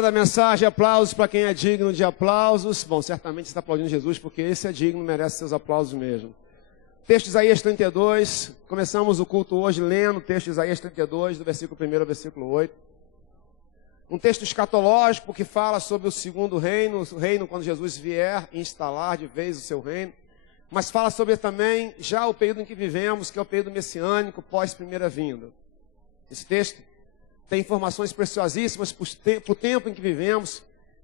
Tema da mensagem: aplausos para quem é digno de aplausos. Bom, certamente você está aplaudindo Jesus, porque esse é digno, merece seus aplausos mesmo. Texto de Isaías 32, começamos o culto hoje lendo o texto de Isaías 32, do versículo 1 ao versículo 8. Um texto escatológico que fala sobre o segundo reino, o reino quando Jesus vier instalar de vez o seu reino. Mas fala sobre também já o período em que vivemos, que é o período messiânico, pós-primeira vinda. Esse texto tem informações preciosíssimas para o tempo em que vivemos.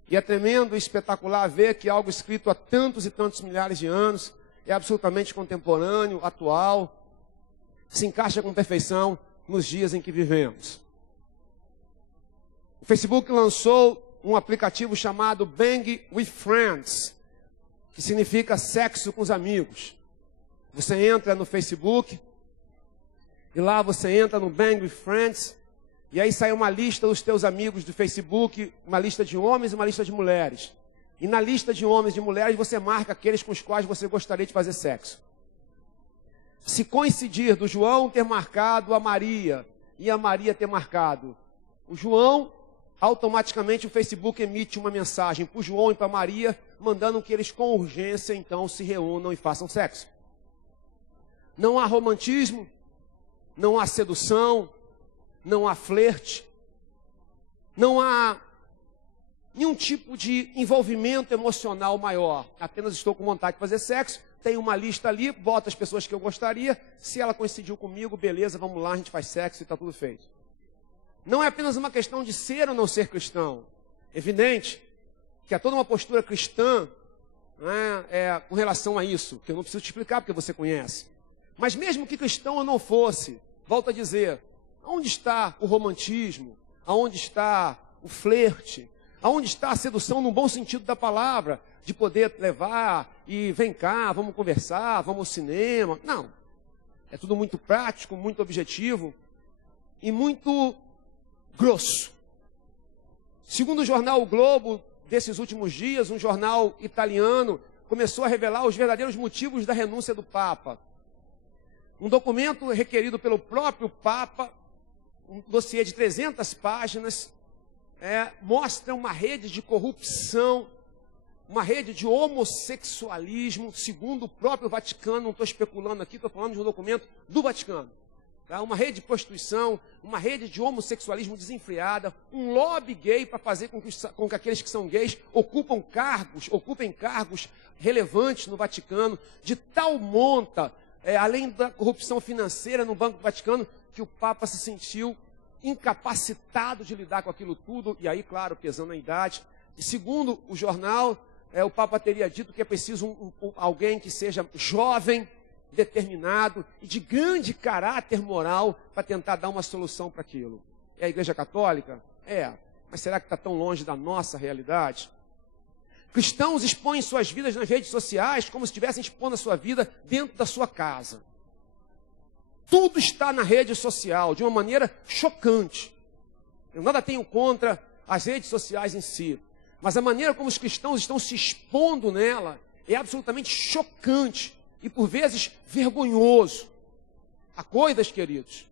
E é tremendo e espetacular ver que algo escrito há tantos e tantos milhares de anos é absolutamente contemporâneo, atual, se encaixa com perfeição nos dias em que vivemos. O Facebook lançou um aplicativo chamado Bang with Friends, que significa sexo com os amigos. Você entra no Facebook, e lá você entra no Bang with Friends, e aí sai uma lista dos teus amigos do Facebook, uma lista de homens e uma lista de mulheres. E na lista de homens e de mulheres você marca aqueles com os quais você gostaria de fazer sexo. Se coincidir do João ter marcado a Maria, e a Maria ter marcado o João, automaticamente o Facebook emite uma mensagem para o João e para a Maria, mandando que eles com urgência então se reúnam e façam sexo. Não há romantismo, não há sedução, não há flerte, não há nenhum tipo de envolvimento emocional maior. Apenas estou com vontade de fazer sexo, tenho uma lista ali, boto as pessoas que eu gostaria, se ela coincidiu comigo, beleza, vamos lá, a gente faz sexo e está tudo feito. Não é apenas uma questão de ser ou não ser cristão. Evidente que há toda uma postura cristã, né, com relação a isso, que eu não preciso te explicar porque você conhece. Mas mesmo que cristão eu não fosse, volto a dizer, aonde está o romantismo? Aonde está o flerte? Aonde está a sedução no bom sentido da palavra? De poder levar e vem cá, vamos conversar, vamos ao cinema. Não. É tudo muito prático, muito objetivo e muito grosso. Segundo o jornal O Globo, desses últimos dias, um jornal italiano começou a revelar os verdadeiros motivos da renúncia do Papa. Um documento requerido pelo próprio Papa, um dossiê de 300 páginas, mostra uma rede de corrupção, uma rede de homossexualismo, segundo o próprio Vaticano. Não estou especulando aqui, estou falando de um documento do Vaticano. Tá? Uma rede de prostituição, uma rede de homossexualismo desenfreada, um lobby gay para fazer com que aqueles que são gays ocupem cargos relevantes no Vaticano, de tal monta, além da corrupção financeira no Banco do Vaticano, que o Papa se sentiu incapacitado de lidar com aquilo tudo, e aí, claro, pesando a idade. E segundo o jornal, o Papa teria dito que é preciso alguém que seja jovem, determinado e de grande caráter moral para tentar dar uma solução para aquilo. É a Igreja Católica? Mas será que está tão longe da nossa realidade? Cristãos expõem suas vidas nas redes sociais como se estivessem expondo a sua vida dentro da sua casa. Tudo está na rede social, de uma maneira chocante. Eu nada tenho contra as redes sociais em si, mas a maneira como os cristãos estão se expondo nela é absolutamente chocante e, por vezes, vergonhoso. Há coisas, queridos,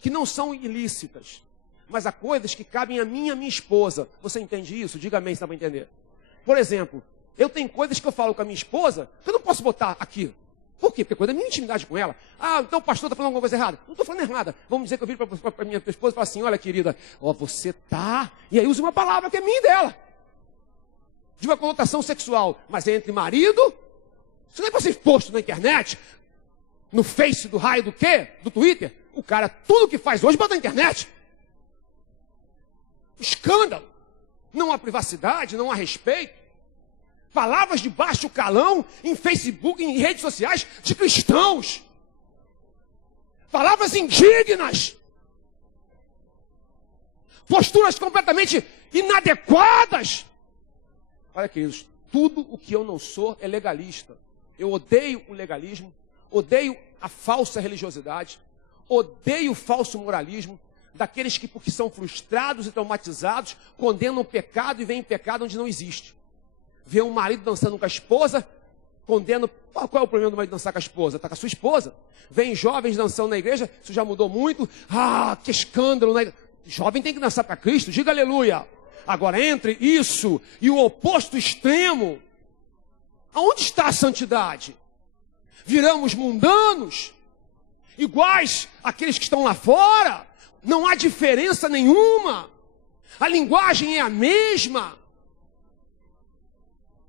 que não são ilícitas, mas há coisas que cabem a mim e a minha esposa. Você entende isso? Diga amém, se dá para entender. Por exemplo, eu tenho coisas que eu falo com a minha esposa que eu não posso botar aqui. Por quê? Porque é coisa da minha intimidade com ela. Então o pastor está falando alguma coisa errada. Não estou falando errada. Vamos dizer que eu viro para minha esposa e falo assim: olha, querida, você tá... E aí usa uma palavra que é minha e dela. De uma conotação sexual. Mas é entre marido... Isso não é para ser posto na internet, no Face do raio do quê? Do Twitter. O cara, tudo que faz hoje, bota na internet. Escândalo. Não há privacidade, não há respeito. Palavras de baixo calão em Facebook, em redes sociais de cristãos. Palavras indignas. Posturas completamente inadequadas. Olha, queridos, tudo o que eu não sou é legalista. Eu odeio o legalismo, odeio a falsa religiosidade, odeio o falso moralismo, daqueles que, porque são frustrados e traumatizados, condenam o pecado e veem pecado onde não existe. Vê um marido dançando com a esposa, condena... Qual é o problema do marido dançar com a esposa? Está com a sua esposa. Vem jovens dançando na igreja, isso já mudou muito. Que escândalo, né? Jovem tem que dançar para Cristo, diga aleluia. Agora, entre isso e o oposto extremo, aonde está a santidade? Viramos mundanos, iguais àqueles que estão lá fora. Não há diferença nenhuma. A linguagem é a mesma.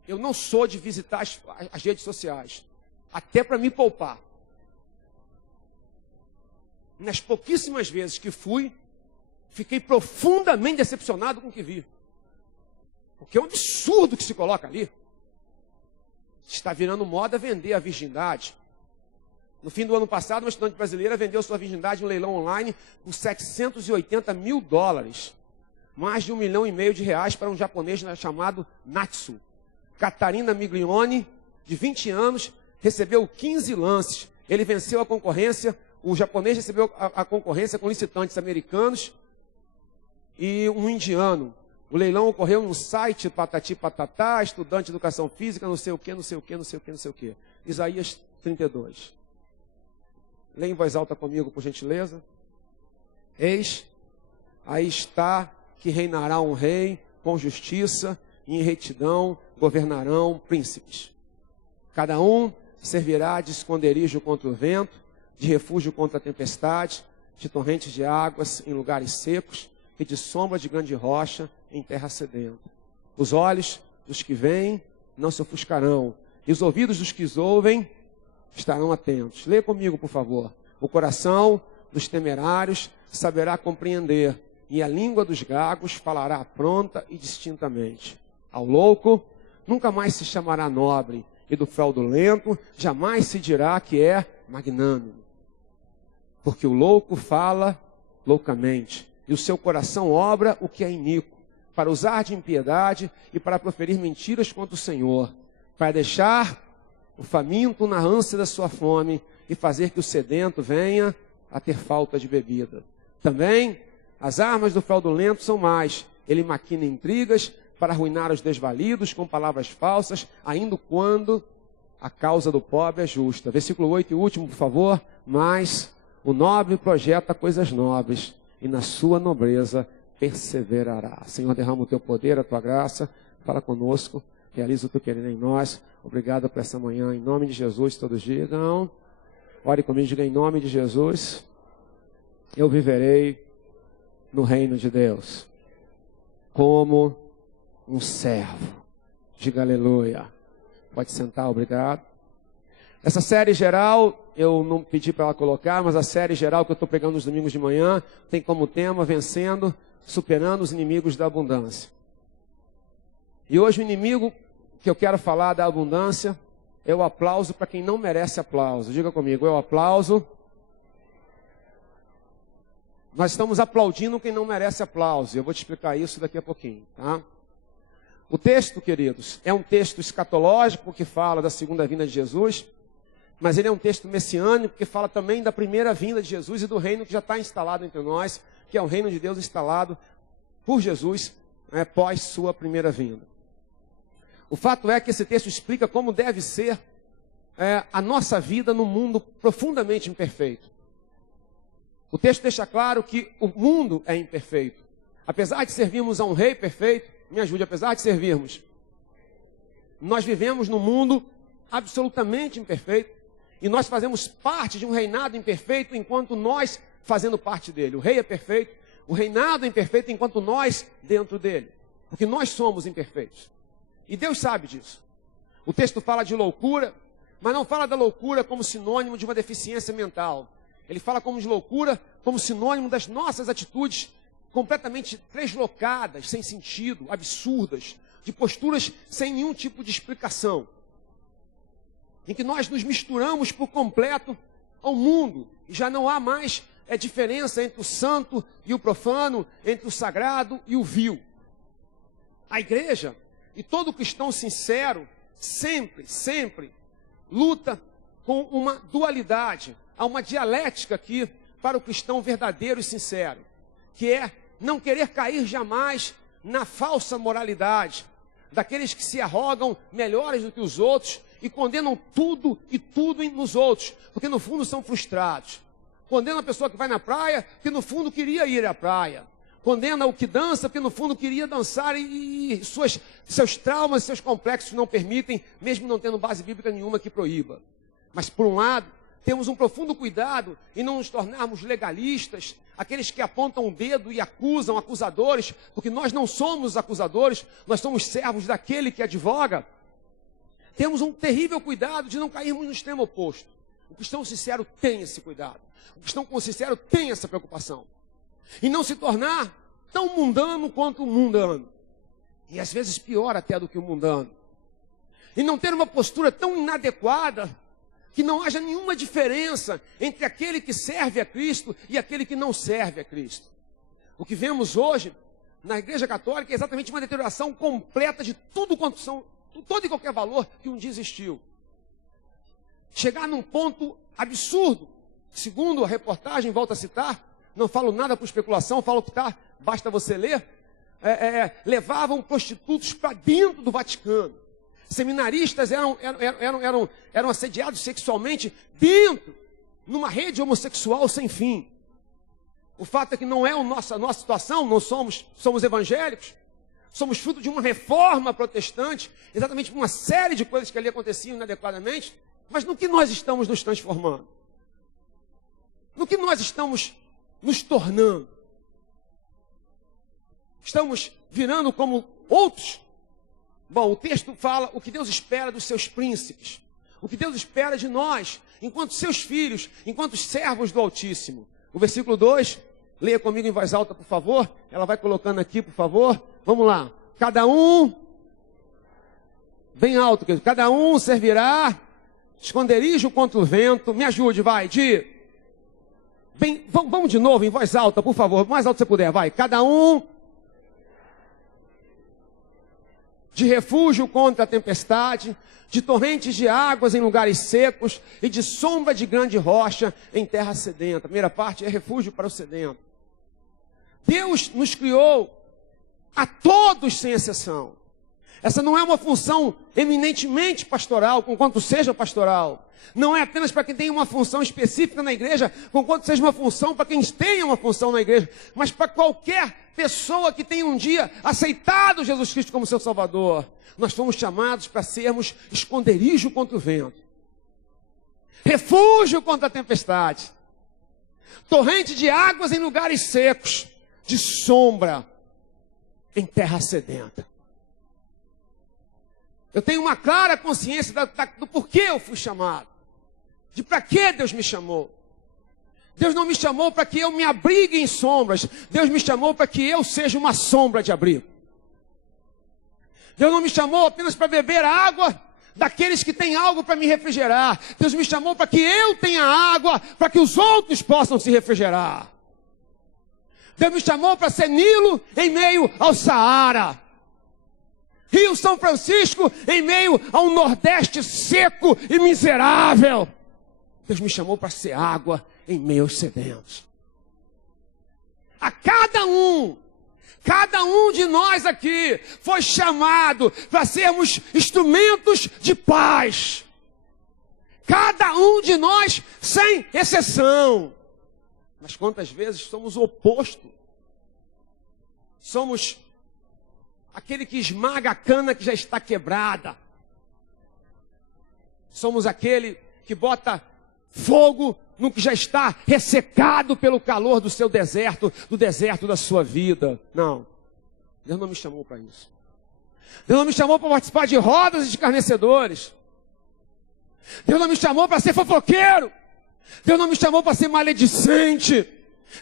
Eu não sou de visitar as redes sociais, até para me poupar. Nas pouquíssimas vezes que fui, fiquei profundamente decepcionado com o que vi. Porque é um absurdo que se coloca ali. Está virando moda vender a virgindade. No fim do ano passado, uma estudante brasileira vendeu sua virgindade em um leilão online por $780 mil. Mais de R$1,5 milhão para um japonês chamado Natsu. Catarina Miglione, de 20 anos, recebeu 15 lances. Ele venceu a concorrência. O japonês recebeu a concorrência com licitantes americanos e um indiano. O leilão ocorreu num site patati patatá, estudante de educação física, não sei o que, não sei o que, não sei o que, não sei o que. Isaías 32. Leia em voz alta comigo, por gentileza. Eis, aí está que reinará um rei com justiça e em retidão governarão príncipes. Cada um servirá de esconderijo contra o vento, de refúgio contra a tempestade, de torrentes de águas em lugares secos e de sombra de grande rocha em terra sedenta. Os olhos dos que veem não se ofuscarão, e os ouvidos dos que ouvem estarão atentos. Leia comigo, por favor. O coração dos temerários saberá compreender, e a língua dos gagos falará pronta e distintamente. Ao louco nunca mais se chamará nobre, e do fraudulento jamais se dirá que é magnânimo. Porque o louco fala loucamente, e o seu coração obra o que é iníquo, para usar de impiedade e para proferir mentiras contra o Senhor, para deixar o faminto na ânsia da sua fome e fazer que o sedento venha a ter falta de bebida. Também as armas do fraudulento são mais. Ele maquina intrigas para arruinar os desvalidos com palavras falsas, ainda quando a causa do pobre é justa. Versículo 8 e último, por favor. Mas o nobre projeta coisas nobres, e na sua nobreza perseverará. Senhor, derrama o teu poder, a tua graça, fala conosco, realiza o teu querer em nós. Obrigado por essa manhã, em nome de Jesus, todos digam. Ore comigo, diga em nome de Jesus, eu viverei no reino de Deus, como um servo. Diga aleluia. Pode sentar, obrigado. Essa série geral, eu não pedi para ela colocar, mas a série geral que eu estou pregando nos domingos de manhã, tem como tema vencendo, superando os inimigos da abundância. E hoje o inimigo que eu quero falar da abundância é o aplauso para quem não merece aplauso. Diga comigo, é o aplauso. Nós estamos aplaudindo quem não merece aplauso. Eu vou te explicar isso daqui a pouquinho, tá? O texto, queridos, é um texto escatológico que fala da segunda vinda de Jesus, mas ele é um texto messiânico que fala também da primeira vinda de Jesus e do reino que já está instalado entre nós, que é o reino de Deus instalado por Jesus, pós sua primeira vinda. O fato é que esse texto explica como deve ser a nossa vida no mundo profundamente imperfeito. O texto deixa claro que o mundo é imperfeito. Apesar de servirmos a um rei perfeito, me ajude, apesar de servirmos, nós vivemos num mundo absolutamente imperfeito e nós fazemos parte de um reinado imperfeito enquanto nós fazendo parte dele. O rei é perfeito, o reinado é imperfeito enquanto nós dentro dele, porque nós somos imperfeitos. E Deus sabe disso. O texto fala de loucura, mas não fala da loucura como sinônimo de uma deficiência mental. Ele fala como de loucura, como sinônimo das nossas atitudes completamente deslocadas, sem sentido, absurdas, de posturas sem nenhum tipo de explicação. Em que nós nos misturamos por completo ao mundo. E já não há mais diferença entre o santo e o profano, entre o sagrado e o vil. A igreja e todo cristão sincero sempre luta com uma dualidade. Há uma dialética aqui para o cristão verdadeiro e sincero, que é não querer cair jamais na falsa moralidade, daqueles que se arrogam melhores do que os outros e condenam tudo e tudo nos outros, porque no fundo são frustrados. Condenam a pessoa que vai na praia, que no fundo queria ir à praia. condena o que dança, porque no fundo queria dançar e seus traumas, seus complexos não permitem, mesmo não tendo base bíblica nenhuma que proíba. Mas, por um lado, temos um profundo cuidado em não nos tornarmos legalistas, aqueles que apontam o dedo e acusam, acusadores, porque nós não somos acusadores, nós somos servos daquele que advoga. Temos um terrível cuidado de não cairmos no extremo oposto. O cristão sincero tem esse cuidado. O cristão sincero tem essa preocupação. E não se tornar tão mundano quanto o mundano. E às vezes pior até do que o mundano. E não ter uma postura tão inadequada que não haja nenhuma diferença entre aquele que serve a Cristo e aquele que não serve a Cristo. O que vemos hoje na Igreja Católica é exatamente uma deterioração completa de tudo quanto são, todo e qualquer valor que um dia existiu. Chegar num ponto absurdo, segundo a reportagem, volto a citar, não falo nada por especulação, falo o que está, basta você ler, levavam prostitutos para dentro do Vaticano. Seminaristas eram assediados sexualmente dentro, numa rede homossexual sem fim. O fato é que não é a nossa situação, não somos evangélicos, somos fruto de uma reforma protestante, exatamente por uma série de coisas que ali aconteciam inadequadamente, mas no que nós estamos nos transformando? No que nós estamos nos tornando? Estamos virando como outros? Bom, o texto fala o que Deus espera dos seus príncipes, o que Deus espera de nós, enquanto seus filhos, enquanto servos do Altíssimo. O versículo 2, leia comigo em voz alta, por favor. Ela vai colocando aqui, por favor. Vamos lá. Cada um, bem alto, querido. Cada um servirá esconderijo contra o vento. Me ajude, vai, vamos de novo em voz alta, por favor. Mais alto que você puder, vai. Cada um de refúgio contra a tempestade, de torrentes de águas em lugares secos e de sombra de grande rocha em terra sedenta. A primeira parte é refúgio para o sedento. Deus nos criou a todos sem exceção. Essa não é uma função eminentemente pastoral, conquanto seja pastoral. Não é apenas para quem tem uma função específica na igreja, conquanto seja uma função para quem tenha uma função na igreja, mas para qualquer pessoa que tenha um dia aceitado Jesus Cristo como seu Salvador. Nós fomos chamados para sermos esconderijo contra o vento, refúgio contra a tempestade, torrente de águas em lugares secos, de sombra em terra sedenta. Eu tenho uma clara consciência do porquê eu fui chamado, de para que Deus me chamou. Deus não me chamou para que eu me abrigue em sombras. Deus me chamou para que eu seja uma sombra de abrigo. Deus não me chamou apenas para beber água daqueles que têm algo para me refrigerar. Deus me chamou para que eu tenha água, para que os outros possam se refrigerar. Deus me chamou para ser Nilo em meio ao Saara. Rio São Francisco em meio a um Nordeste seco e miserável. Deus me chamou para ser água em meio aos sedentos. A cada um de nós aqui foi chamado para sermos instrumentos de paz. Cada um de nós, sem exceção. Mas quantas vezes somos o oposto? Somos aquele que esmaga a cana que já está quebrada. Somos aquele que bota fogo no que já está ressecado pelo calor do seu deserto, do deserto da sua vida. Não, Deus não me chamou para isso. Deus não me chamou para participar de rodas de escarnecedores. Deus não me chamou para ser fofoqueiro. Deus não me chamou para ser maledicente.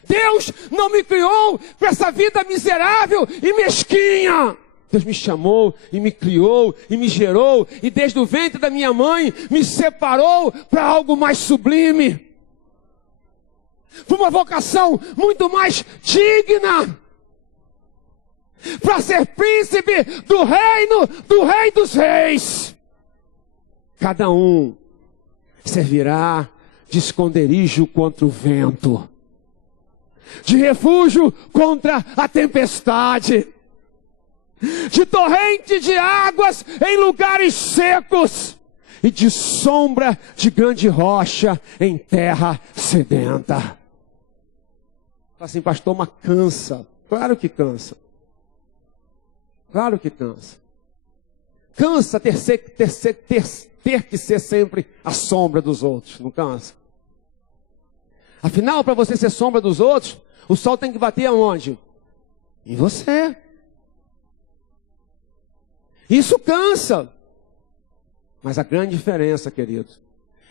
Deus não me criou para essa vida miserável e mesquinha. Deus me chamou e me criou e me gerou e desde o ventre da minha mãe me separou para algo mais sublime. Para uma vocação muito mais digna. Para ser príncipe do reino do Rei dos Reis. Cada um servirá de esconderijo contra o vento, de refúgio contra a tempestade, de torrente de águas em lugares secos e de sombra de grande rocha em terra sedenta. Fala assim, pastor, mas cansa. Claro que cansa. Claro que cansa. Cansa ter que ser sempre a sombra dos outros, não cansa? Afinal, para você ser sombra dos outros, o sol tem que bater aonde? Em você. Isso cansa. Mas a grande diferença, queridos,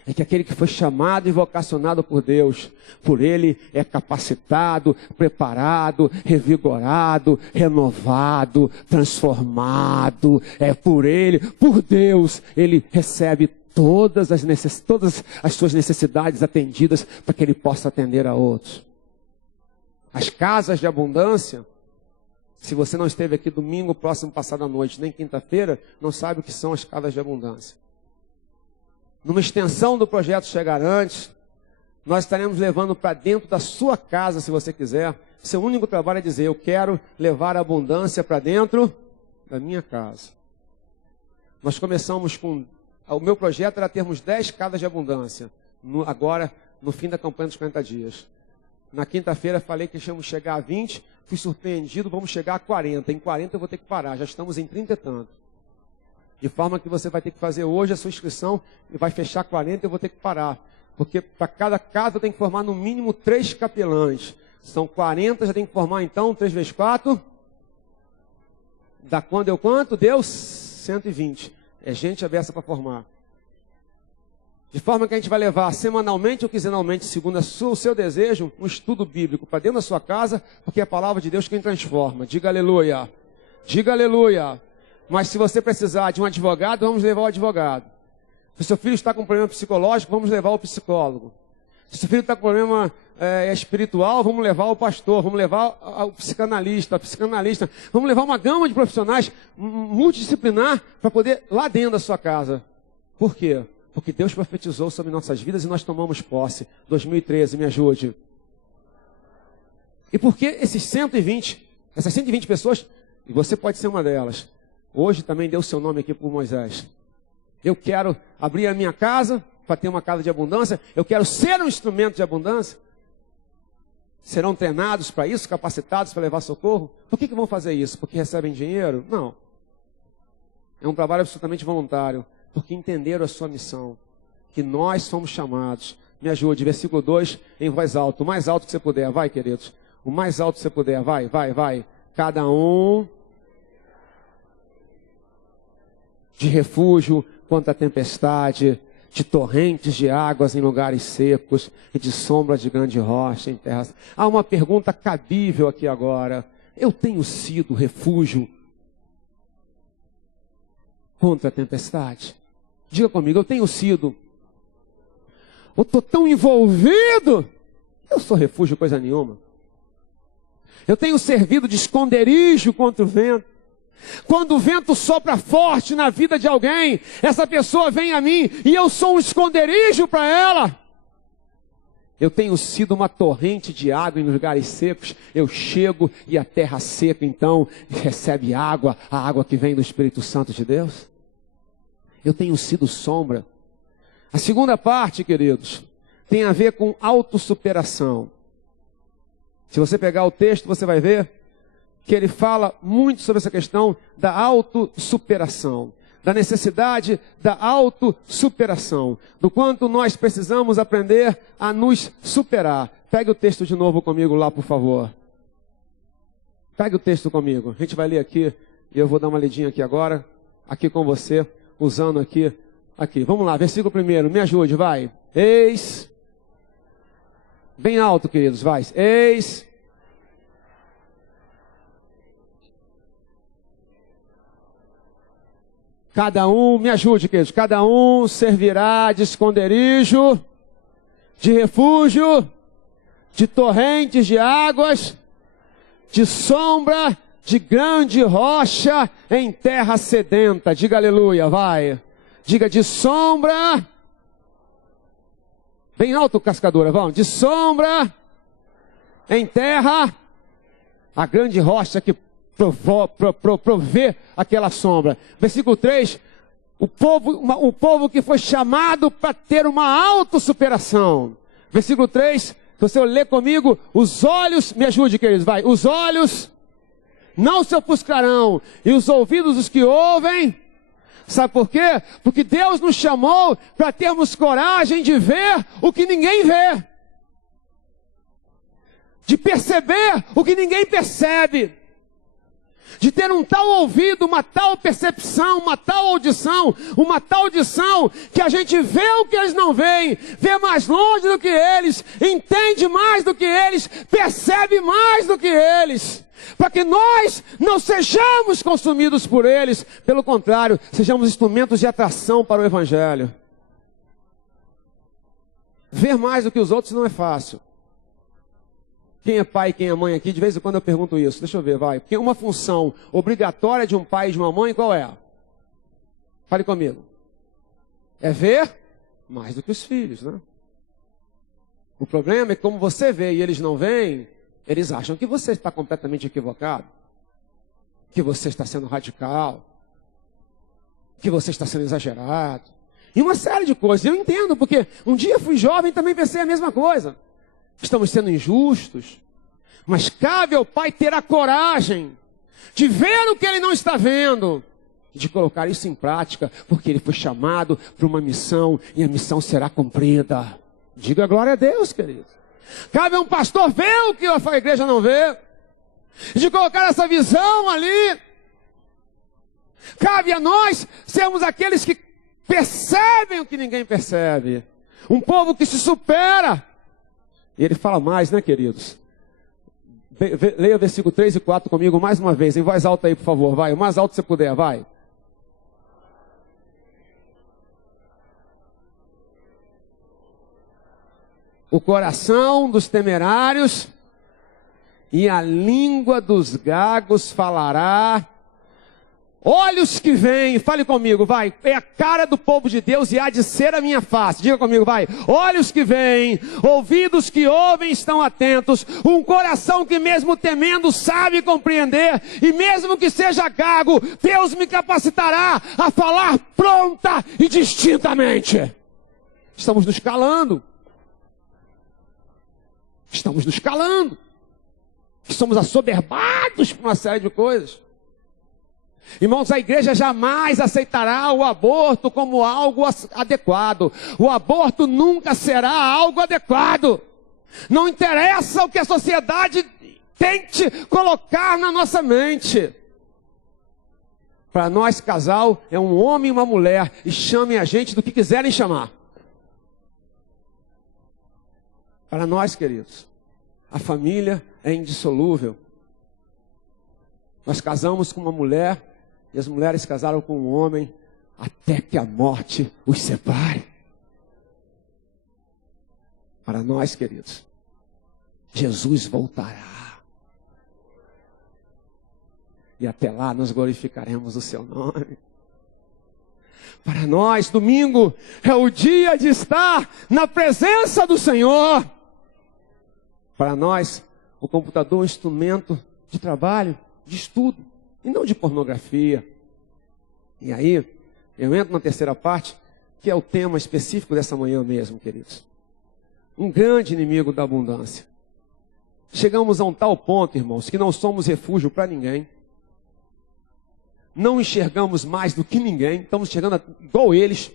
é que aquele que foi chamado e vocacionado por Deus, por Ele é capacitado, preparado, revigorado, renovado, transformado. É por Ele, por Deus, Ele recebe todas as suas necessidades atendidas para que Ele possa atender a outros. As casas de abundância, se você não esteve aqui domingo próximo passado à noite, nem quinta-feira, não sabe o que são as casas de abundância. Numa extensão do projeto Chegar Antes, nós estaremos levando para dentro da sua casa, se você quiser. Seu único trabalho é dizer, eu quero levar a abundância para dentro da minha casa. Nós começamos com... O meu projeto era termos 10 casas de abundância, agora no fim da campanha dos 40 dias. Na quinta-feira falei que íamos chegar a 20, fui surpreendido, vamos chegar a 40. Em 40 eu vou ter que parar, já estamos em 30 e tanto. De forma que você vai ter que fazer hoje a sua inscrição e vai fechar 40 e eu vou ter que parar. Porque para cada casa eu tenho que formar no mínimo 3 capelães. São 40, já tem que formar então 3 vezes 4. Dá quando deu quanto? Deu 120. É gente aberta para formar. De forma que a gente vai levar semanalmente ou quinzenalmente, segundo o seu desejo, um estudo bíblico para dentro da sua casa, porque é a palavra de Deus quem transforma. Diga aleluia. Diga aleluia. Mas se você precisar de um advogado, vamos levar o advogado. Se seu filho está com problema psicológico, vamos levar o psicólogo. Se seu filho está com problema espiritual, vamos levar o pastor, vamos levar o psicanalista, a psicanalista. Vamos levar uma gama de profissionais multidisciplinar para poder lá dentro da sua casa. Por quê? Porque Deus profetizou sobre nossas vidas e nós tomamos posse. 2013, me ajude. E por que essas 120 pessoas, e você pode ser uma delas, hoje também deu seu nome aqui por Moisés. Eu quero abrir a minha casa para ter uma casa de abundância. Eu quero ser um instrumento de abundância. Serão treinados para isso, capacitados para levar socorro? Por que vão fazer isso? Porque recebem dinheiro? Não. É um trabalho absolutamente voluntário. Porque entenderam a sua missão. Que nós somos chamados. Me ajude, versículo 2, em voz alta. O mais alto que você puder. Vai, queridos. O mais alto que você puder. Vai. Cada um de refúgio contra a tempestade, de torrentes de águas em lugares secos e de sombra de grande rocha em terras. Há uma pergunta cabível aqui agora. Eu tenho sido refúgio contra a tempestade? Diga comigo, eu tenho sido. Eu estou tão envolvido. Eu sou refúgio coisa nenhuma. Eu tenho servido de esconderijo contra o vento. Quando o vento sopra forte na vida de alguém, essa pessoa vem a mim e eu sou um esconderijo para ela. Eu tenho sido uma torrente de água em lugares secos. Eu chego e a terra seca então recebe água, a água que vem do Espírito Santo de Deus. Eu tenho sido sombra. A segunda parte, queridos, tem a ver com autossuperação. Se você pegar o texto, você vai ver que ele fala muito sobre essa questão da autossuperação, da necessidade da autossuperação, do quanto nós precisamos aprender a nos superar. Pegue o texto de novo comigo lá, por favor. Pegue o texto comigo. A gente vai ler aqui, e eu vou dar uma lidinha aqui agora, aqui com você, usando aqui. Vamos lá, versículo 1, me ajude, vai. Eis, bem alto, queridos, vai. Eis, cada um, me ajude, queridos, cada um servirá de esconderijo, de refúgio, de torrentes de águas, de sombra, de grande rocha em terra sedenta. Diga aleluia, vai. Diga de sombra, bem alto, cascadora, vamos. De sombra em terra, a grande rocha que provê aquela sombra. Versículo 3, o povo que foi chamado para ter uma autossuperação. Versículo 3, se você ler comigo, os olhos, me ajude, queridos, vai. Os olhos não se ofuscarão, e os ouvidos dos que ouvem. Sabe por quê? Porque Deus nos chamou para termos coragem de ver o que ninguém vê, de perceber o que ninguém percebe, de ter um tal ouvido, uma tal percepção, uma tal audição que a gente vê o que eles não veem, vê mais longe do que eles, entende mais do que eles, percebe mais do que eles, para que nós não sejamos consumidos por eles, pelo contrário, sejamos instrumentos de atração para o Evangelho. Ver mais do que os outros não é fácil. Quem é pai e quem é mãe aqui, de vez em quando eu pergunto isso. Deixa eu ver, vai. Porque uma função obrigatória de um pai e de uma mãe, qual é? Fale comigo. É ver mais do que os filhos, né? O problema é que como você vê e eles não veem, eles acham que você está completamente equivocado, que você está sendo radical, que você está sendo exagerado, e uma série de coisas. Eu entendo, porque um dia fui jovem e também pensei a mesma coisa. Estamos sendo injustos, mas cabe ao pai ter a coragem de ver o que ele não está vendo, de colocar isso em prática, porque ele foi chamado para uma missão e a missão será cumprida. Diga glória a Deus, querido. Cabe a um pastor ver o que a igreja não vê, de colocar essa visão ali. Cabe a nós sermos aqueles que percebem o que ninguém percebe, um povo que se supera. E ele fala mais, né, queridos? Leia o versículo 3 e 4 comigo mais uma vez, em voz alta aí, por favor, vai. O mais alto que você puder, vai. O coração dos temerários e a língua dos gagos falará. Olhos que veem, fale comigo, vai. É a cara do povo de Deus e há de ser a minha face. Diga comigo, vai. Olhos que veem, ouvidos que ouvem estão atentos, um coração que mesmo temendo sabe compreender, e mesmo que seja gago, Deus me capacitará a falar pronta e distintamente. Estamos nos calando. Estamos nos calando. Somos assoberbados por uma série de coisas. Irmãos, a igreja jamais aceitará o aborto como algo adequado. O aborto nunca será algo adequado. Não interessa o que a sociedade tente colocar na nossa mente. Para nós, casal, é um homem e uma mulher, e chamem a gente do que quiserem chamar. Para nós, queridos, a família é indissolúvel. Nós casamos com uma mulher, e as mulheres casaram com um homem, até que a morte os separe. Para nós, queridos, Jesus voltará. E até lá nós glorificaremos o seu nome. Para nós, domingo é o dia de estar na presença do Senhor. Para nós, o computador é um instrumento de trabalho, de estudo, e não de pornografia. E aí, eu entro na terceira parte, que é o tema específico dessa manhã mesmo, queridos. Um grande inimigo da abundância. Chegamos a um tal ponto, irmãos, que não somos refúgio para ninguém. Não enxergamos mais do que ninguém, estamos enxergando igual eles.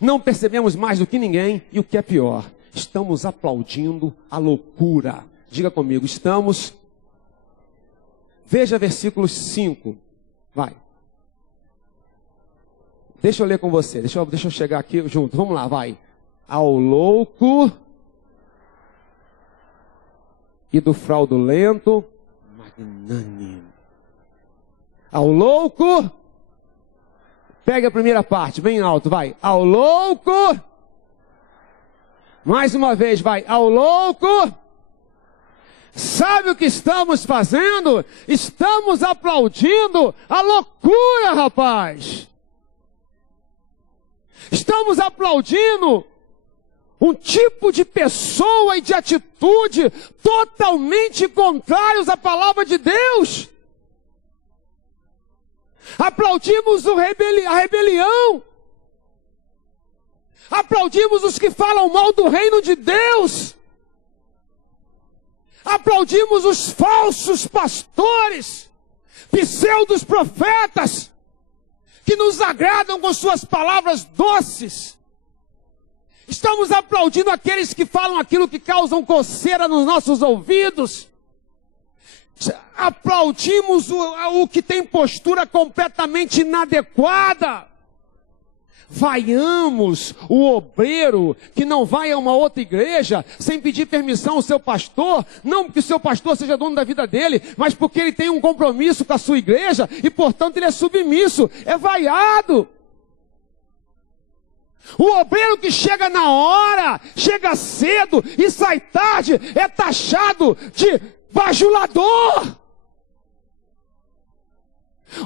Não percebemos mais do que ninguém, e o que é pior, estamos aplaudindo a loucura. Diga comigo, estamos... Veja versículo 5. Vai. Deixa eu ler com você. Deixa eu chegar aqui junto. Vamos lá, vai. Ao louco e do fraudulento magnânimo. Ao louco. Pega a primeira parte, bem alto, vai. Ao louco. Mais uma vez, vai. Ao louco. Sabe o que estamos fazendo? Estamos aplaudindo a loucura, rapaz. Estamos aplaudindo um tipo de pessoa e de atitude totalmente contrários à palavra de Deus. Aplaudimos a rebelião. Aplaudimos os que falam mal do reino de Deus. Aplaudimos os falsos pastores, pseudos profetas, que nos agradam com suas palavras doces. Estamos aplaudindo aqueles que falam aquilo que causam coceira nos nossos ouvidos. Aplaudimos o que tem postura completamente inadequada. Vaiamos o obreiro que não vai a uma outra igreja sem pedir permissão ao seu pastor, não porque o seu pastor seja dono da vida dele, mas porque ele tem um compromisso com a sua igreja e portanto ele é submisso, é vaiado. O obreiro que chega na hora, chega cedo e sai tarde, é taxado de bajulador.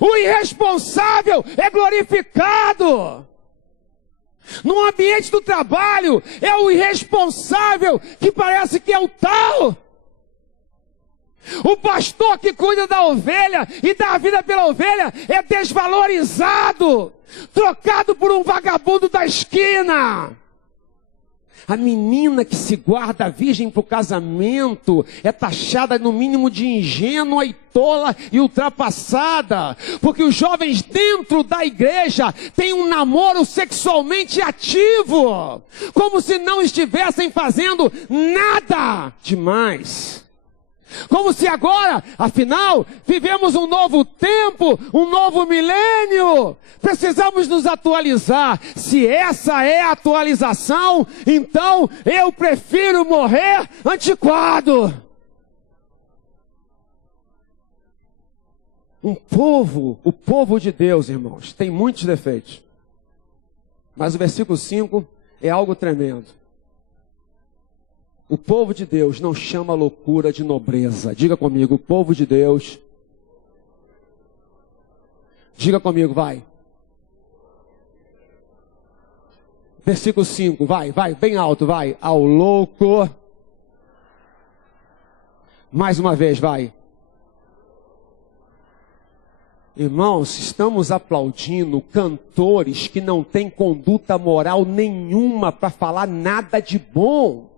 O irresponsável é glorificado. No ambiente do trabalho, é o irresponsável que parece que é o tal. O pastor que cuida da ovelha e dá a vida pela ovelha é desvalorizado, trocado por um vagabundo da esquina. A menina que se guarda virgem para o casamento é taxada no mínimo de ingênua e tola e ultrapassada, porque os jovens dentro da igreja têm um namoro sexualmente ativo, como se não estivessem fazendo nada demais. Como se agora, afinal, vivemos um novo tempo, um novo milênio. Precisamos nos atualizar. Se essa é a atualização, então eu prefiro morrer antiquado. O povo de Deus, irmãos, tem muitos defeitos. Mas o versículo 5 é algo tremendo. O povo de Deus não chama loucura de nobreza. Diga comigo, o povo de Deus. Diga comigo, vai. Versículo 5, vai, bem alto, vai. Ao louco. Mais uma vez, vai. Irmãos, estamos aplaudindo cantores que não têm conduta moral nenhuma para falar nada de bom.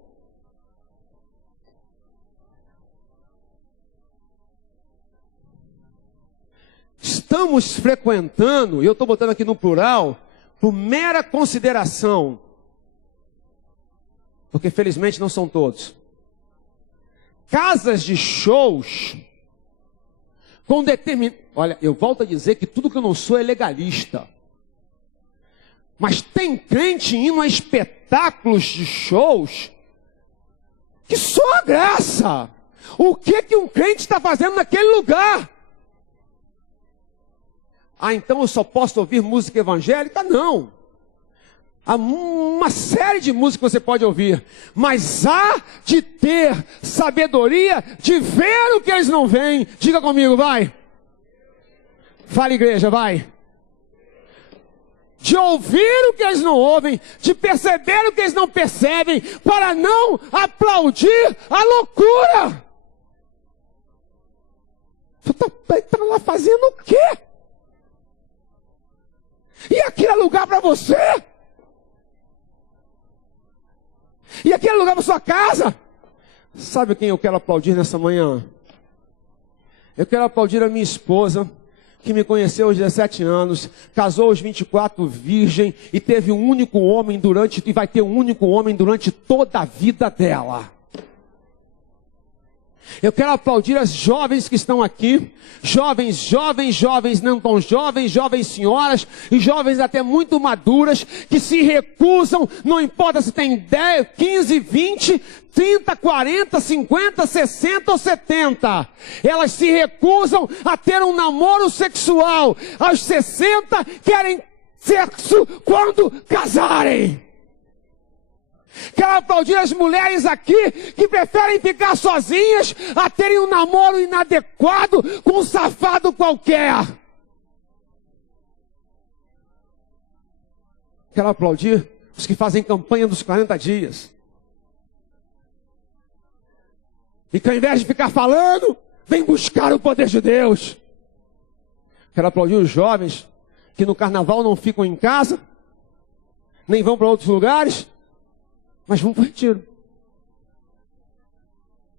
Estamos frequentando, e eu estou botando aqui no plural, por mera consideração, porque felizmente não são todos, casas de shows com determinado... Olha, eu volto a dizer que tudo que eu não sou é legalista, mas tem crente indo a espetáculos de shows que só a graça. O que um crente está fazendo naquele lugar? Ah, então eu só posso ouvir música evangélica? Não. Há uma série de músicas que você pode ouvir, mas há de ter sabedoria de ver o que eles não veem. Diga comigo, vai. Fala, igreja, vai. De ouvir o que eles não ouvem, de perceber o que eles não percebem, para não aplaudir a loucura. Tu tá lá fazendo o quê? E aqui é lugar para você? E aqui é lugar para sua casa? Sabe quem eu quero aplaudir nessa manhã? Eu quero aplaudir a minha esposa, que me conheceu aos 17 anos, casou aos 24 virgem, e teve um único homem e vai ter um único homem durante toda a vida dela. Eu quero aplaudir as jovens que estão aqui, jovens não tão jovens, jovens senhoras e jovens até muito maduras, que se recusam, não importa se tem 10, 15, 20, 30, 40, 50, 60 ou 70, elas se recusam a ter um namoro sexual. Aos 60 querem sexo quando casarem. Quero aplaudir as mulheres aqui que preferem ficar sozinhas a terem um namoro inadequado com um safado qualquer. Quero aplaudir os que fazem campanha dos 40 dias. E que ao invés de ficar falando, vem buscar o poder de Deus. Quero aplaudir os jovens que no carnaval não ficam em casa, nem vão para outros lugares, mas vão para o retiro.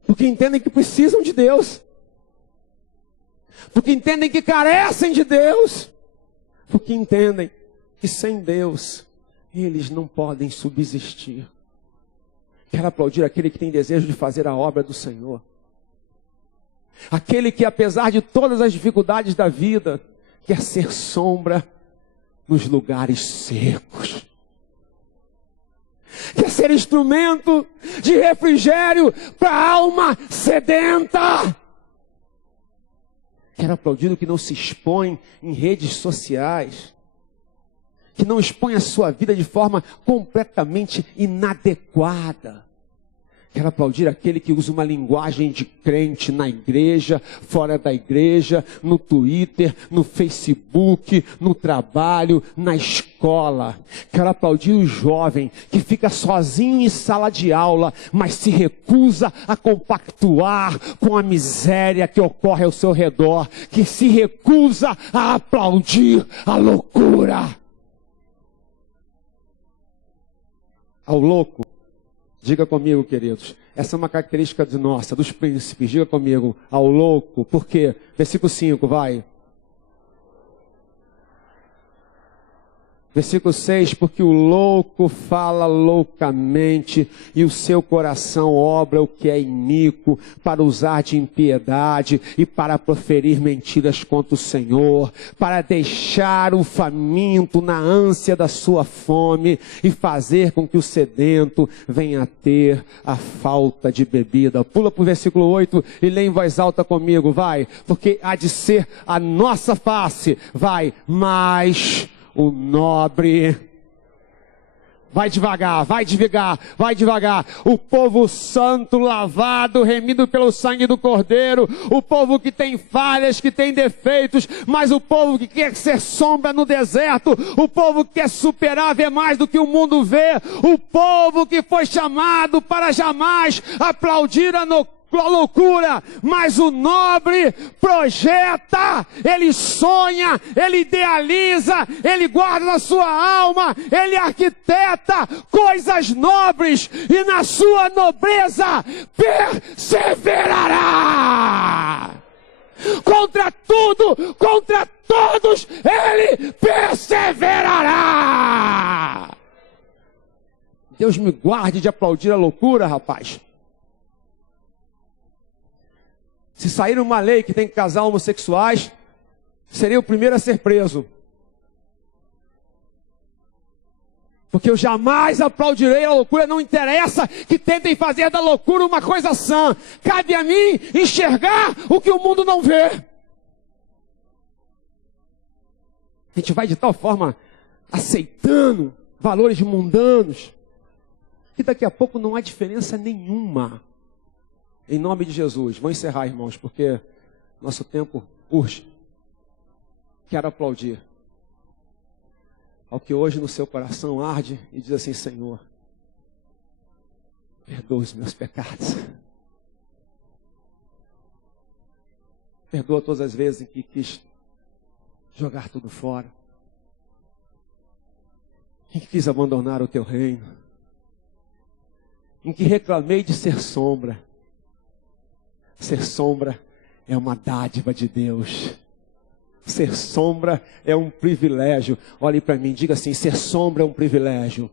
Porque entendem que precisam de Deus. Porque entendem que carecem de Deus. Porque entendem que sem Deus eles não podem subsistir. Quero aplaudir aquele que tem desejo de fazer a obra do Senhor. Aquele que, apesar de todas as dificuldades da vida, quer ser sombra nos lugares secos. Quer ser instrumento de refrigério para a alma sedenta. Quero aplaudir o que não se expõe em redes sociais, que não expõe a sua vida de forma completamente inadequada. Quero aplaudir aquele que usa uma linguagem de crente na igreja, fora da igreja, no Twitter, no Facebook, no trabalho, na escola. Quero aplaudir o jovem que fica sozinho em sala de aula, mas se recusa a compactuar com a miséria que ocorre ao seu redor, que se recusa a aplaudir a loucura. Ao louco, diga comigo, queridos, essa é uma característica de nossa, dos príncipes. Diga comigo, ao louco, por quê? Versículo 5, vai. Versículo 6, porque o louco fala loucamente e o seu coração obra o que é iníquo para usar de impiedade e para proferir mentiras contra o Senhor, para deixar o faminto na ânsia da sua fome e fazer com que o sedento venha a ter a falta de bebida. Pula para o versículo 8 e lê em voz alta comigo, vai, porque há de ser a nossa face, vai, mas o nobre, vai devagar, vai devagar, vai devagar, o povo santo, lavado, remido pelo sangue do Cordeiro, o povo que tem falhas, que tem defeitos, mas o povo que quer ser sombra no deserto, o povo que quer superar, ver mais do que o mundo vê, o povo que foi chamado para jamais aplaudir a loucura, mas o nobre projeta, ele sonha, ele idealiza, ele guarda na sua alma, ele arquiteta coisas nobres e na sua nobreza perseverará. Contra tudo, contra todos, ele perseverará. Deus me guarde de aplaudir a loucura, rapaz. Se sair uma lei que tem que casar homossexuais, seria o primeiro a ser preso. Porque eu jamais aplaudirei a loucura, não interessa que tentem fazer da loucura uma coisa sã. Cabe a mim enxergar o que o mundo não vê. A gente vai de tal forma aceitando valores mundanos, que daqui a pouco não há diferença nenhuma. Em nome de Jesus, vou encerrar, irmãos, porque nosso tempo urge. Quero aplaudir ao que hoje no seu coração arde e diz assim: Senhor, perdoa os meus pecados. Perdoa todas as vezes em que quis jogar tudo fora, em que quis abandonar o teu reino, em que reclamei de ser sombra. Ser sombra é uma dádiva de Deus. Ser sombra é um privilégio. Olhe para mim, diga assim: ser sombra é um privilégio.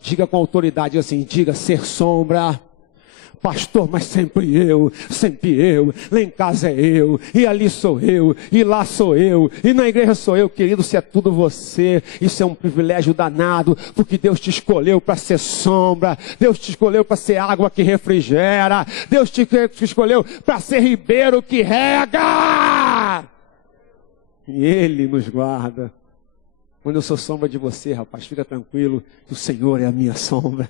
Diga com autoridade assim, diga: ser sombra. Pastor, mas sempre eu, lá em casa é eu, e ali sou eu, e lá sou eu, e na igreja sou eu. Querido, se é tudo você, isso é um privilégio danado, porque Deus te escolheu para ser sombra, Deus te escolheu para ser água que refrigera, Deus te escolheu para ser ribeiro que rega, e Ele nos guarda. Quando eu sou sombra de você, rapaz, fica tranquilo, que o Senhor é a minha sombra.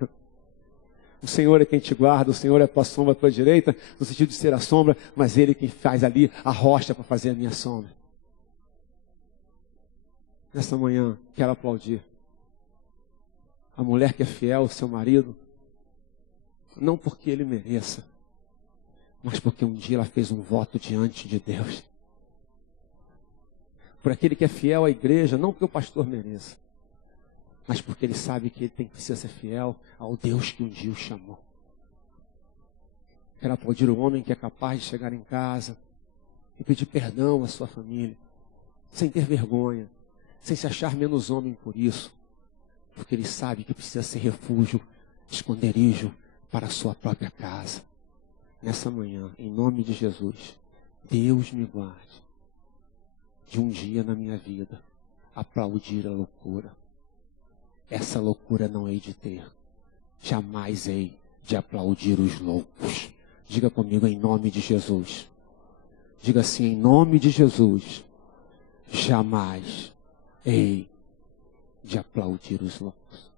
O Senhor é quem te guarda, o Senhor é a tua sombra, a tua direita, no sentido de ser a sombra, mas Ele quem faz ali a rocha para fazer a minha sombra. Nessa manhã, quero aplaudir a mulher que é fiel ao seu marido, não porque ele mereça, mas porque um dia ela fez um voto diante de Deus. Por aquele que é fiel à igreja, não porque o pastor mereça, mas porque ele sabe que ele precisa ser fiel ao Deus que um dia o chamou. Quero aplaudir o homem que é capaz de chegar em casa e pedir perdão à sua família, sem ter vergonha, sem se achar menos homem por isso, porque ele sabe que precisa ser refúgio, esconderijo para a sua própria casa. Nessa manhã, em nome de Jesus, Deus me guarde de um dia na minha vida aplaudir a loucura. Essa loucura não hei de ter. Jamais hei de aplaudir os loucos. Diga comigo, em nome de Jesus. Diga assim, em nome de Jesus, jamais hei de aplaudir os loucos.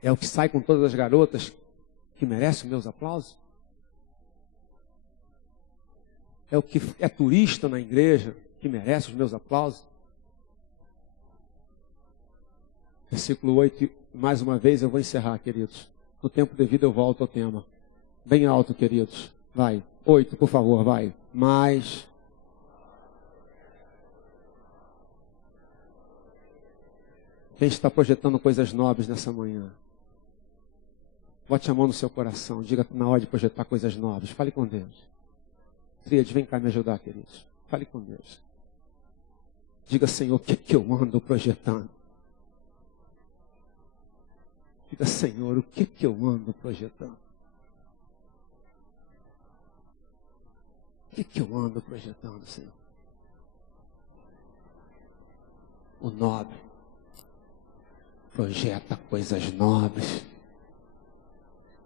É o que sai com todas as garotas que merecem meus aplausos? É o que é turista na igreja que merece os meus aplausos? Versículo 8, mais uma vez eu vou encerrar, queridos. No tempo devido eu volto ao tema. Bem alto, queridos. Vai. 8, por favor, vai. Mais. Quem está projetando coisas nobres nessa manhã? Bote a mão no seu coração. Diga na hora de projetar coisas nobres. Fale com Deus. Tríade, vem cá me ajudar, queridos. Fale com Deus. Diga, Senhor, o que eu ando projetando? Diga, Senhor, o que eu ando projetando? O que eu ando projetando, Senhor? O nobre projeta coisas nobres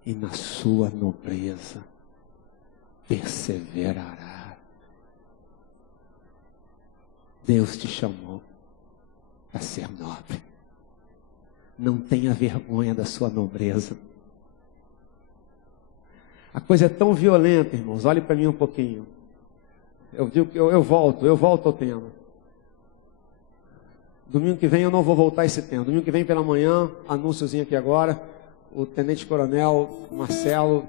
e na sua nobreza perseverará. Deus te chamou para ser nobre. Não tenha vergonha da sua nobreza. A coisa é tão violenta, irmãos. Olhe para mim um pouquinho. Eu volto ao tema. Domingo que vem eu não vou voltar a esse tema. Domingo que vem pela manhã, anúnciozinho aqui agora, o Tenente Coronel Marcelo,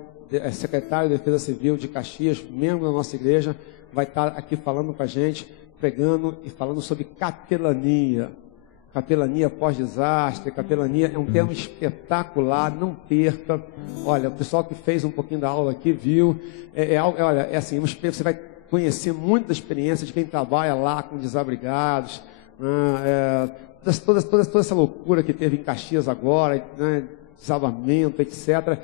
secretário de Defesa Civil de Caxias, membro da nossa igreja, vai estar aqui falando com a gente, pregando e falando sobre capelania. Capelania pós-desastre, capelania é um tema espetacular, não perca. Olha, o pessoal que fez um pouquinho da aula aqui viu, olha, é assim, você vai conhecer muita experiência de quem trabalha lá com desabrigados, toda essa loucura que teve em Caxias agora, né, desabamento, etc.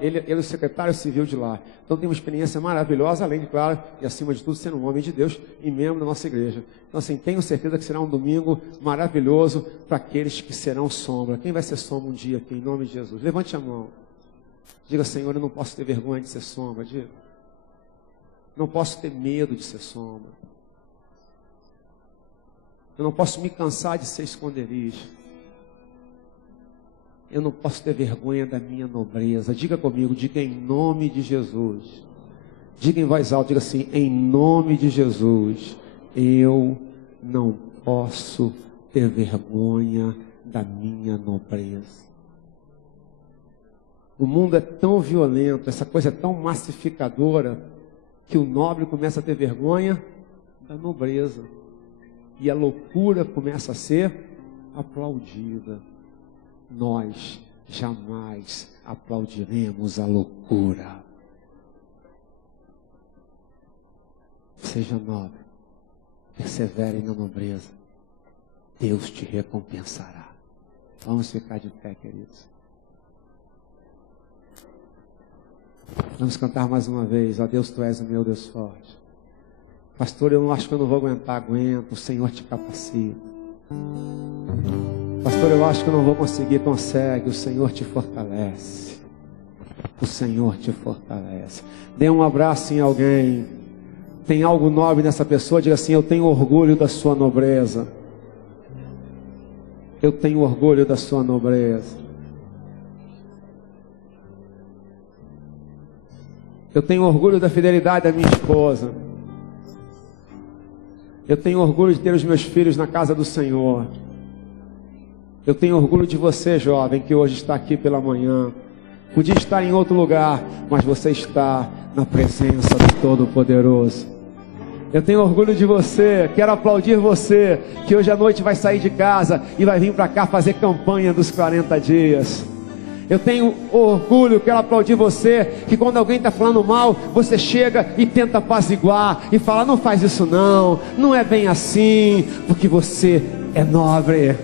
Ele é o secretário civil de lá. Então tem uma experiência maravilhosa, além de, claro, e acima de tudo, sendo um homem de Deus e membro da nossa igreja. Então, assim, tenho certeza que será um domingo maravilhoso para aqueles que serão sombra. Quem vai ser sombra um dia aqui, em nome de Jesus? Levante a mão. Diga, Senhor, eu não posso ter vergonha de ser sombra. Diga. Não posso ter medo de ser sombra. Eu não posso me cansar de ser esconderijo. Eu não posso ter vergonha da minha nobreza. Diga comigo, diga em nome de Jesus. Diga em voz alta, diga assim, em nome de Jesus, eu não posso ter vergonha da minha nobreza. O mundo é tão violento, essa coisa é tão massificadora, que o nobre começa a ter vergonha da nobreza. E a loucura começa a ser aplaudida. Nós jamais aplaudiremos a loucura. Seja nobre, persevere na nobreza. Deus te recompensará. Vamos ficar de pé, queridos. Vamos cantar mais uma vez. Ó Deus, Tu és o meu Deus forte. Pastor, eu não acho que eu não vou aguentar. Aguenta, o Senhor te capacita. Pastor, eu acho que eu não vou conseguir. Consegue, o Senhor te fortalece. O Senhor te fortalece. Dê um abraço em alguém. Tem algo nobre nessa pessoa, diga assim, eu tenho orgulho da sua nobreza. Eu tenho orgulho da sua nobreza. Eu tenho orgulho da fidelidade da minha esposa. Eu tenho orgulho de ter os meus filhos na casa do Senhor. Eu tenho orgulho de você, jovem, que hoje está aqui pela manhã. Podia estar em outro lugar, mas você está na presença do Todo-Poderoso. Eu tenho orgulho de você, quero aplaudir você, que hoje à noite vai sair de casa e vai vir para cá fazer campanha dos 40 dias. Eu tenho orgulho, quero aplaudir você, que quando alguém está falando mal, você chega e tenta apaziguar, e fala, não faz isso não é bem assim, porque você é nobre.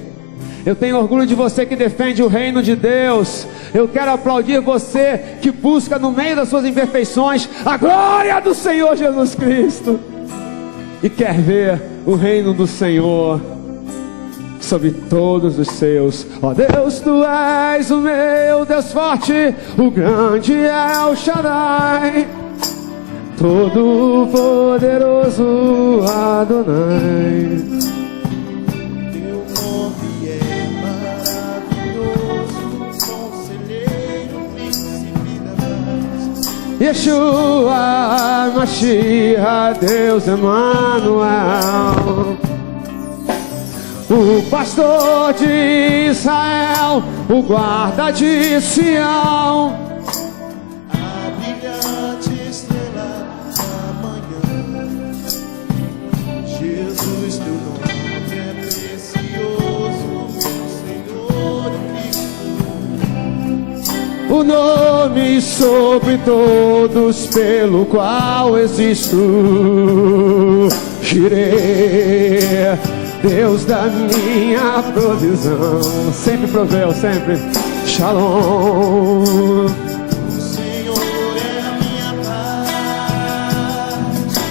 Eu tenho orgulho de você que defende o reino de Deus. Eu quero aplaudir você que busca no meio das suas imperfeições a glória do Senhor Jesus Cristo, e quer ver o reino do Senhor sobre todos os seus. Ó Deus, tu és o meu Deus forte, o grande El Shaddai, todo poderoso Adonai. Teu nome é maravilhoso, conselheiro, príncipe da paz. Yeshua, Mashiach, Deus Emmanuel, o pastor de Israel, o guarda de Sião, A brilhante estrela da manhã. Jesus, teu nome é precioso, Senhor Cristo. o nome sobre todos pelo qual existo. Jireh, Deus da minha provisão, sempre proveu, sempre. Shalom, O Senhor é a minha paz.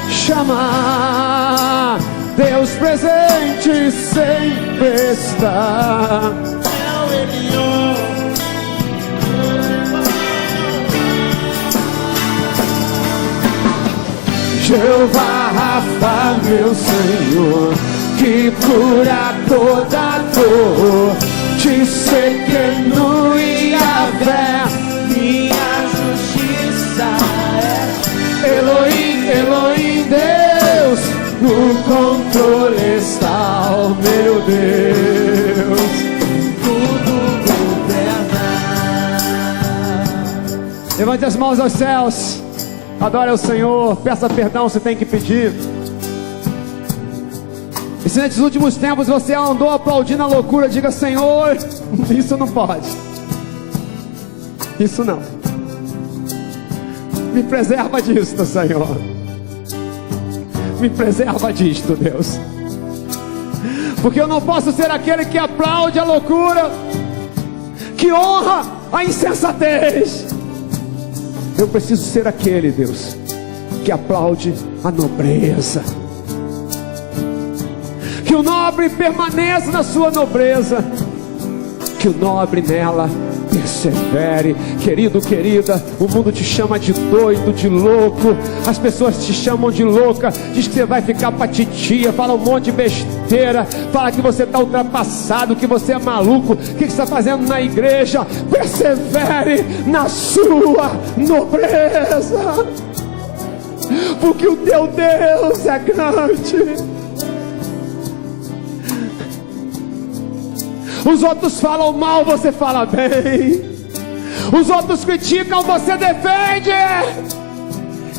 Chamar, Deus presente sempre está. El Elyon, Jeová Rafa, meu Senhor, que cura toda dor. Te sequeno e a fé, minha justiça é. Elohim, Elohim, Deus, no controle está, oh meu Deus. Tudo governa. Levante as mãos aos céus, adore ao Senhor, peça perdão se tem que pedir. E se nesses últimos tempos você andou aplaudindo a loucura, diga, Senhor, isso não pode, isso não, me preserva disto, Senhor, me preserva disto, Deus, porque eu não posso ser aquele que aplaude a loucura, que honra a insensatez. Eu preciso ser aquele, Deus, que aplaude a nobreza, que o nobre permaneça na sua nobreza, que o nobre nela persevere. Querido, querida, o mundo te chama de doido, de louco, as pessoas te chamam de louca, diz que você vai ficar pra titia, fala um monte de besteira, fala que você está ultrapassado, que você é maluco, o que você está fazendo na igreja? Persevere na sua nobreza, porque o teu Deus é grande. Os outros falam mal, você fala bem. Os outros criticam, você defende.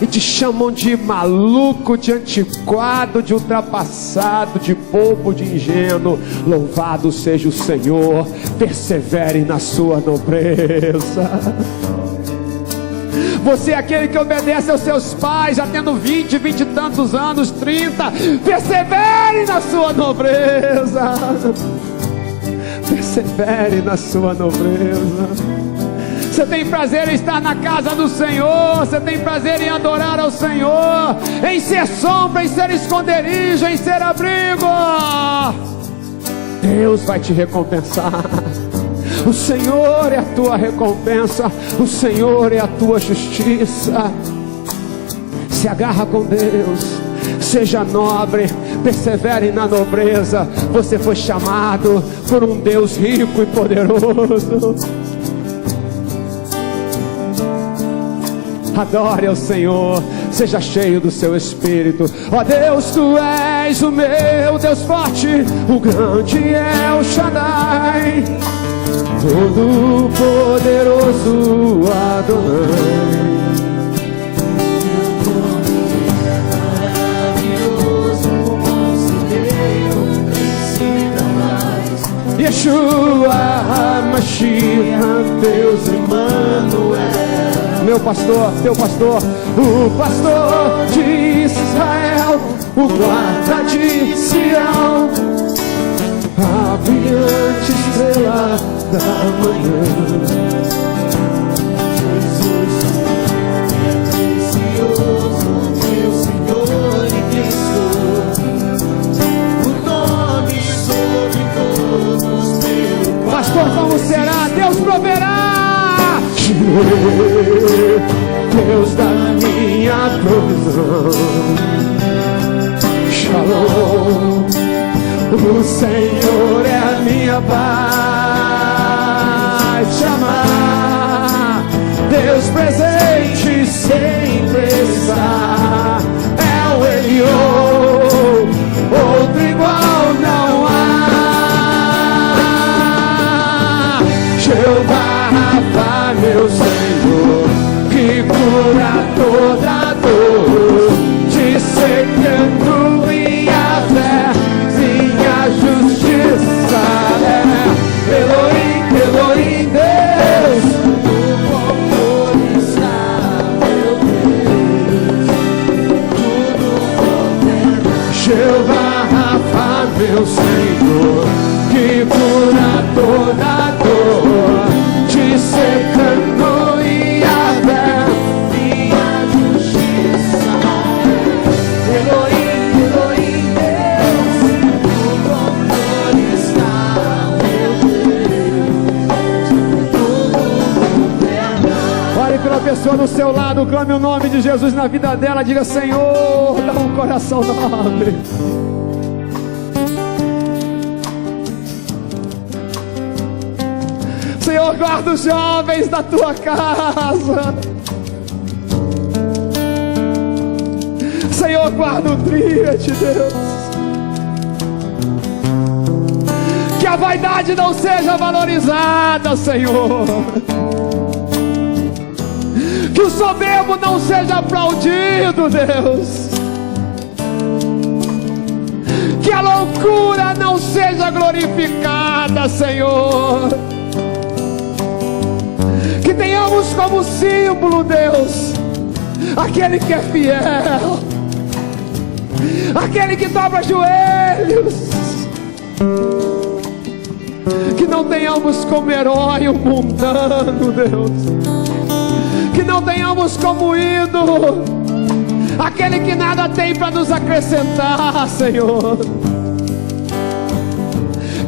E te chamam de maluco, de antiquado, de ultrapassado, de bobo, de ingênuo. Louvado seja o Senhor. Persevere na sua nobreza. Você é aquele que obedece aos seus pais, já tendo 20 e tantos anos, 30. Persevere na sua nobreza. Persevere na sua nobreza. Você tem prazer em estar na casa do Senhor, você tem prazer em adorar ao Senhor, em ser sombra, em ser esconderijo, em ser abrigo. Deus vai te recompensar. O Senhor é a tua recompensa, o Senhor é a tua justiça. Se agarra com Deus, seja nobre, persevere na nobreza. Você foi chamado por um Deus rico e poderoso. Adore ao Senhor, seja cheio do seu Espírito. Ó Deus, tu és o meu Deus forte, o grande El Shaddai, todo poderoso Adonai. Yeshua, Mashiach, Deus Emmanuel. Meu pastor, teu pastor, o pastor de Israel, o guarda de Sião, a brilhante estrela da manhã. Jesus é precioso, meu Senhor e Cristo, o nome sobre todos teu. Pastor, como será? Deus proverá. Deus da minha provisão. Shalom, o Senhor é a minha paz. Chamar Deus presente sempre está. É o Eliô, outro igual não há. Jeová Rafa, meu Senhor, que cura toda dor, dissecando minha fé, minha justiça é Elohim, Elohim, Deus, o amor está, meu Deus, tudo coopera. Jeová Rafa, meu Senhor, que cura toda dor, dissecando minha fé, minha justiça é Elohim, Elohim, Deus, o amor está, meu Deus, tudo coopera. Ore pela pessoa do seu lado, clame o nome de Jesus na vida dela, diga: Senhor, dá um coração nobre. Senhor, guarda os jovens da tua casa. Senhor, guarda o tríade, Deus. Que a vaidade não seja valorizada, Senhor. Que o soberbo não seja aplaudido, Deus. Que a loucura não seja glorificada, Senhor. Que tenhamos como símbolo, Deus, aquele que é fiel, aquele que dobra joelhos. Que não tenhamos como herói mundano, Deus. Que não tenhamos como ídolo aquele que nada tem para nos acrescentar, Senhor.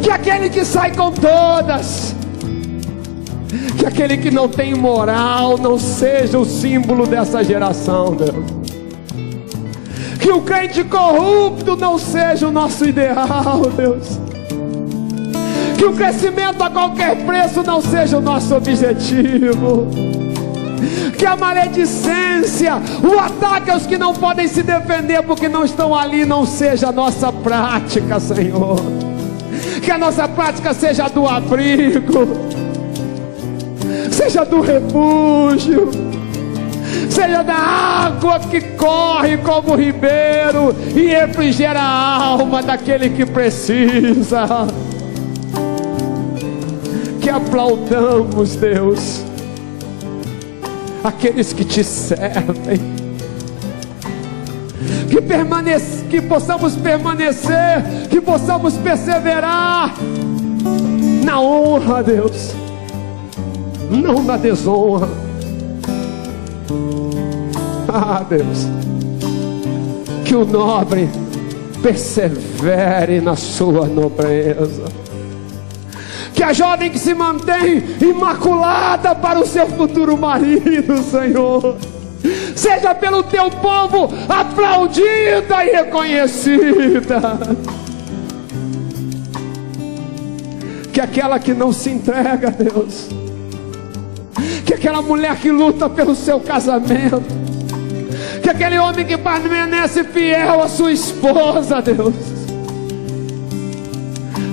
Que aquele que sai com todas, que aquele que não tem moral não seja o símbolo dessa geração, Deus. Que o crente corrupto não seja o nosso ideal, Deus. Que o crescimento a qualquer preço não seja o nosso objetivo. Que a maledicência, o ataque aos que não podem se defender porque não estão ali, não seja a nossa prática, Senhor. Que a nossa prática seja do abrigo, seja do refúgio, seja da água que corre como ribeiro e refrigera a alma daquele que precisa. Que aplaudamos, Deus, aqueles que te servem. Que possamos permanecer, que possamos perseverar na honra, Deus, não na desonra. Ah, Deus, que o nobre persevere na sua nobreza. Que a jovem que se mantém imaculada para o seu futuro marido, Senhor, seja pelo teu povo aplaudida e reconhecida. Que aquela que não se entrega, Deus, que aquela mulher que luta pelo seu casamento, que aquele homem que permanece fiel à sua esposa, Deus,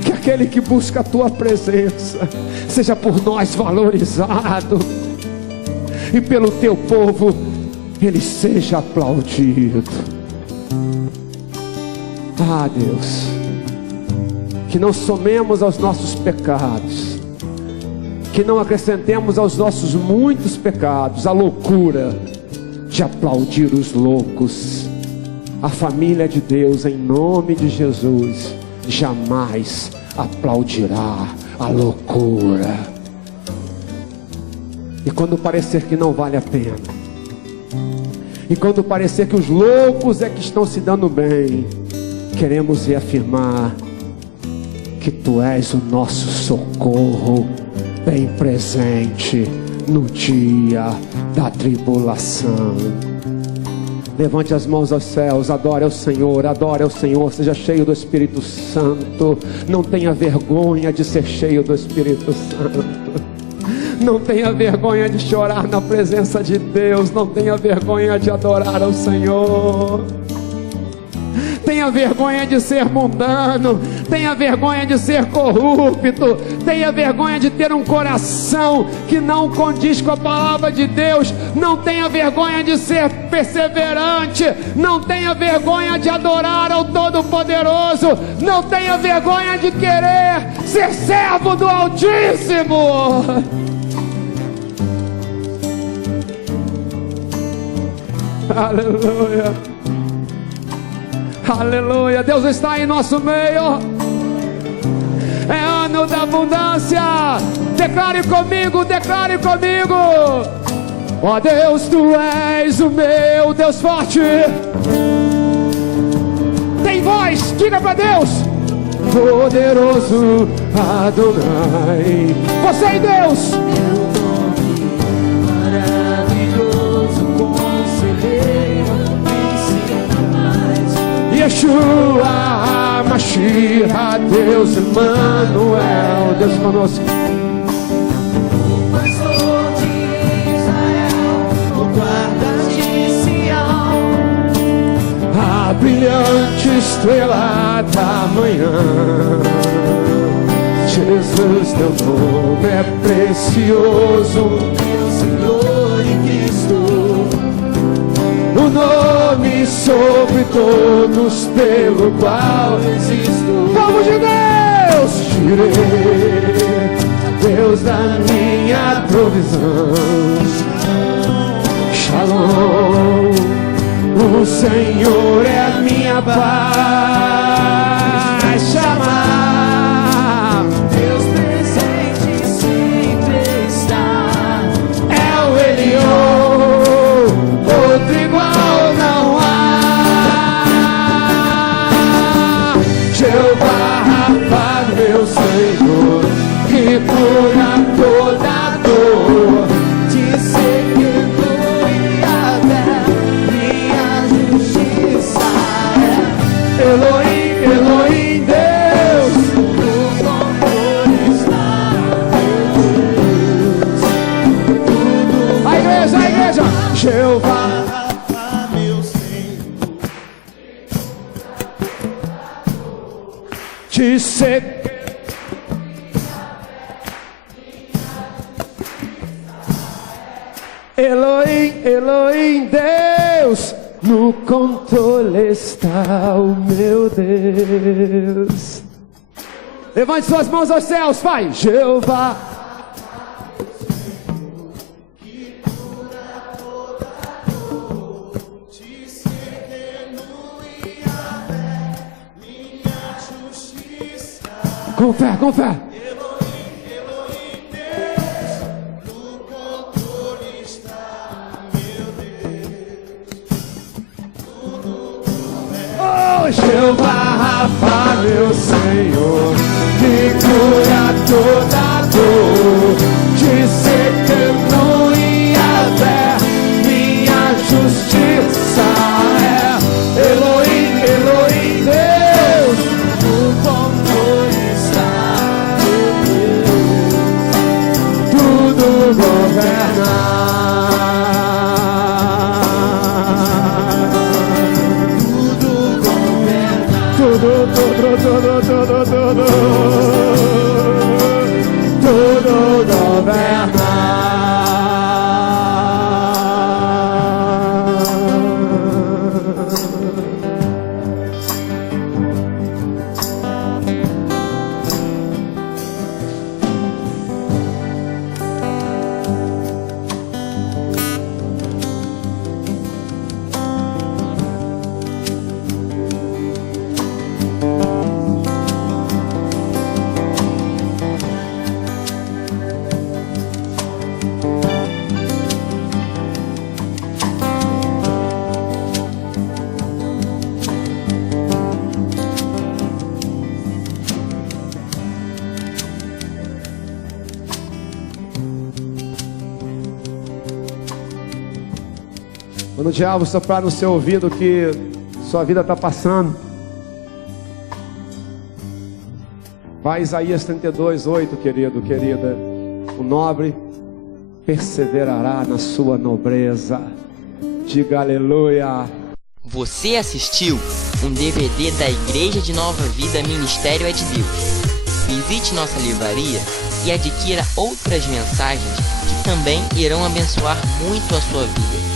que aquele que busca a tua presença seja por nós valorizado e pelo teu povo ele seja aplaudido. Ah, Deus, que não somemos aos nossos pecados, que não acrescentemos aos nossos muitos pecados a loucura de aplaudir os loucos. A família de Deus, em nome de Jesus, jamais aplaudirá a loucura. E quando parecer que não vale a pena, e quando parecer que os loucos é que estão se dando bem, queremos reafirmar que Tu és o nosso socorro, bem presente no dia da tribulação. Levante as mãos aos céus, adore ao Senhor, seja cheio do Espírito Santo. Não tenha vergonha de ser cheio do Espírito Santo. Não tenha vergonha de chorar na presença de Deus. Não tenha vergonha de adorar ao Senhor. Tenha vergonha de ser mundano. Tenha vergonha de ser corrupto. Tenha vergonha de ter um coração que não condiz com a palavra de Deus. Não tenha vergonha de ser perseverante. Não tenha vergonha de adorar ao Todo-Poderoso. Não tenha vergonha de querer ser servo do Altíssimo. Aleluia. Aleluia. Deus está em nosso meio. É ano da abundância. Declare comigo, declare comigo. Ó Deus, Tu és o meu Deus forte. Tem voz, diga para Deus. Poderoso Adonai. Você é Deus. Yeshua, Mashiach, Deus Emmanuel, Deus conosco. O pastor de Israel, o guarda de Sião, A brilhante estrela da manhã. Jesus, Teu nome é precioso, meu Senhor e Cristo. o nome sobre todos pelo qual Existo. povo de Deus, Jireh, Deus da minha provisão. Shalom, o Senhor é a minha paz. Chamar, Deus presente sempre está. é o Elion, outro igual não há. Jeová Rafa, meu Senhor, que cura toda dor. Discernindo e até minha justiça é. Elohim, Elohim, Deus. No controle está, meu Deus. A igreja, Jeová. Meu Senhor. Te sei. Elohim, Elohim, Deus, no controle está o meu Deus. Levante suas mãos aos céus, Pai. Jeová. Com fé, com fé. Oh, Jeová Rafa, meu Senhor, que cura toda dor. Dissecando e até minha justiça é. Elohim, Elohim, Deus, No controle está, meu Deus. tudo governa. Tudo. Quando o diabo soprar no seu ouvido que sua vida está passando, vai Isaías 32:8, querido, querida. O nobre perseverará na sua nobreza. Diga aleluia. Você assistiu um DVD da Igreja de Nova Vida Ministério é de Deus. Visite nossa livraria e adquira outras mensagens que também irão abençoar muito a sua vida.